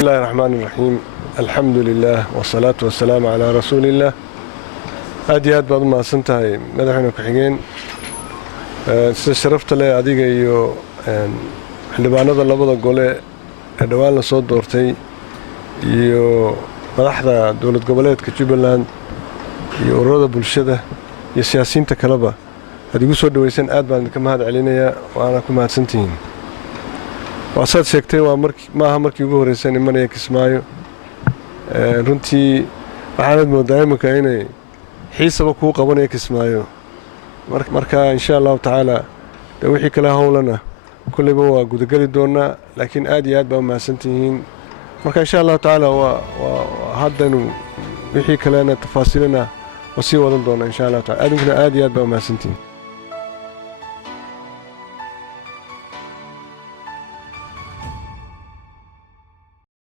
الله الرحمن الرحيم. الحمد لله والصلاة والسلام على رسول الله. أديات بعض ما سنتهاي مدحنا كحجين شرفت لي أديك يو اللي بعنا ذا لبضة قولة دوان لصوت دورتي يو مدحنا دولة قبلات كجبلان يو رودة بالشدة يسياسين تكلبة هذي صوت دويسين بعد كم هذا علينا وأنا كم هاد سنتين وأصاد شكتي ما مركي يقول رئيسان من يكسمايو runtii waxaanad moodaa imika inay xiisaba kuu qabanaya kismaayo marka insha allahu tacaala de wixii kale howlana kulleyba waa gudageli doonaa laakiin aad iyo aad baa umahadsantihiin marka insha allahu tacaala waa haddanu wixii kalena tafaasiilina waa sii wadan doonaa insha allahu taala adinkuna aad iyo aad baa umahadsantihiin